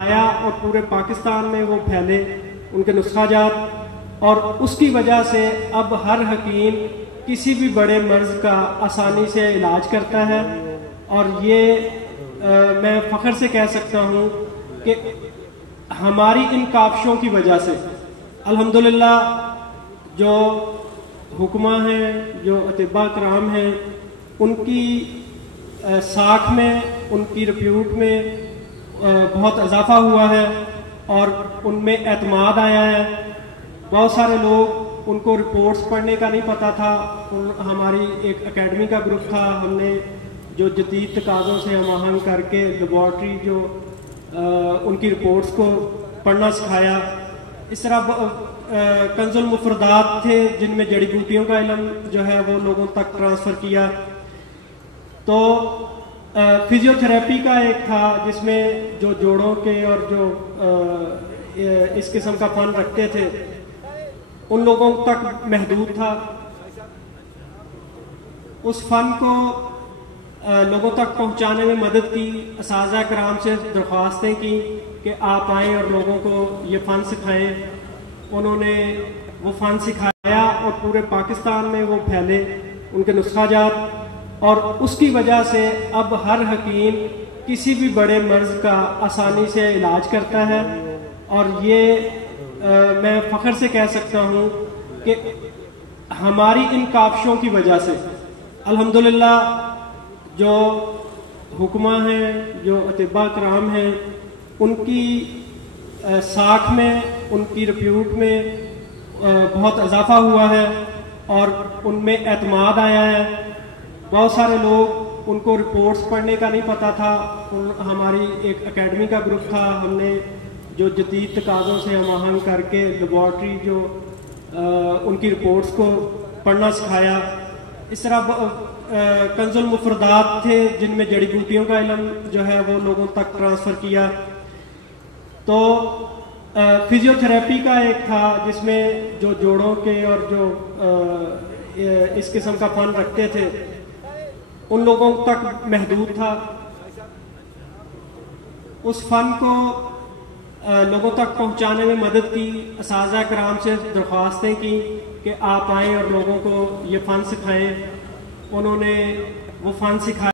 آیا اور پورے پاکستان میں وہ پھیلے ان کے نسخہ جات، اور اس کی وجہ سے اب ہر حکیم کسی بھی بڑے مرض کا آسانی سے علاج کرتا ہے۔ اور یہ میں فخر سے کہہ سکتا ہوں کہ ہماری ان کاوشوں کی وجہ سے الحمدللہ جو حکمہ ہیں، جو اطباء کرام ہیں، ان کی ساکھ میں، ان کی ریپیوٹ میں بہت اضافہ ہوا ہے اور ان میں اعتماد آیا ہے۔ بہت سارے لوگ ان کو رپورٹس پڑھنے کا نہیں پتہ تھا۔ ہماری ایک اکیڈمی کا گروپ تھا، ہم نے جو جدید تقاضوں سے ہم آہنگ کر کے لیبارٹری جو ان کی رپورٹس کو پڑھنا سکھایا۔ اس طرح کنز المفردات تھے جن میں جڑی بوٹیوں کا علم جو ہے وہ لوگوں تک ٹرانسفر کیا۔ تو فزیو تھراپی کا ایک تھا جس میں جو جوڑوں کے اور جو اس قسم کا فن رکھتے تھے ان لوگوں تک محدود تھا۔ اس فن کو لوگوں تک پہنچانے میں مدد کی، اساتذہ کرام سے درخواستیں کی کہ آپ آئیں اور لوگوں کو یہ فن سکھائیں۔ انہوں نے وہ فن سکھایا اور پورے پاکستان میں وہ پھیلے ان کے نسخہ جات، اور اس کی وجہ سے اب ہر حکیم کسی بھی بڑے مرض کا آسانی سے علاج کرتا ہے۔ اور یہ میں فخر سے کہہ سکتا ہوں کہ ہماری ان کاوشوں کی وجہ سے الحمدللہ جو حکمہ ہیں، جو اطباء کرام ہیں، ان کی ساکھ میں، ان کی ریپیوٹ میں بہت اضافہ ہوا ہے اور ان میں اعتماد آیا ہے۔ بہت سارے لوگ ان کو رپورٹس پڑھنے کا نہیں پتہ تھا۔ ہماری ایک اکیڈمی کا گروپ تھا، ہم نے جو جدید تقاضوں سے ہم آہنگ کر کے لیبارٹری جو ان کی رپورٹس کو پڑھنا سکھایا۔ اس طرح کنز المفردات تھے جن میں جڑی بوٹیوں کا علم جو ہے وہ لوگوں تک ٹرانسفر کیا۔ تو فزیو تھراپی کا ایک تھا جس میں جو جوڑوں کے اور جو اس قسم کا فن رکھتے تھے ان لوگوں تک محدود تھا۔ اس فن کو لوگوں تک پہنچانے میں مدد کی، اساتذہ کرام سے درخواستیں کی کہ آپ آئیں اور لوگوں کو یہ فن سکھائیں۔ انہوں نے وہ فن سکھایا۔